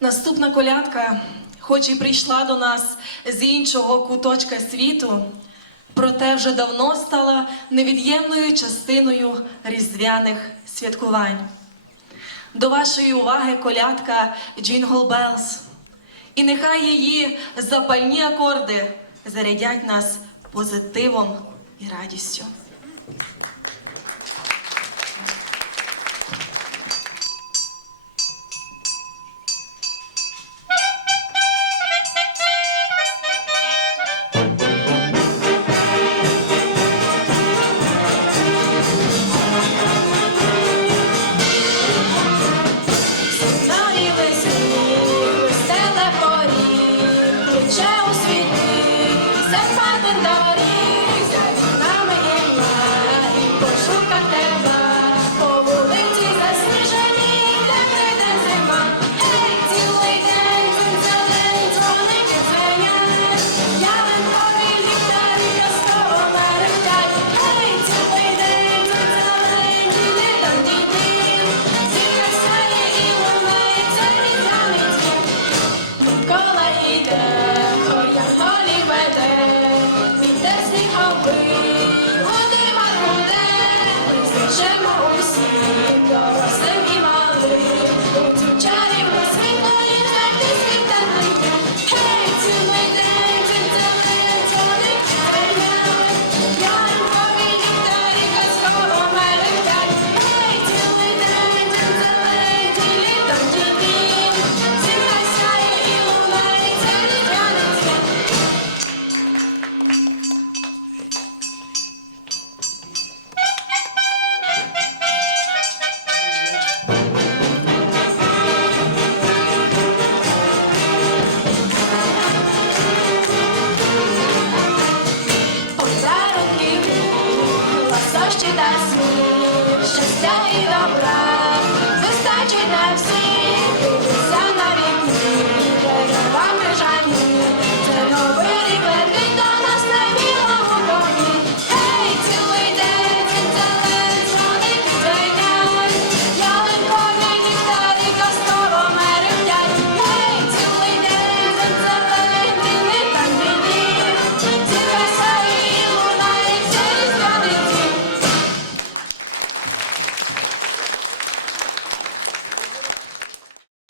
Наступна колядка, хоч і прийшла до нас з іншого куточка світу, проте вже давно стала невід'ємною частиною різдвяних святкувань. До вашої уваги колядка Jingle Белс, І нехай її запальні акорди зарядять нас позитивом і радістю.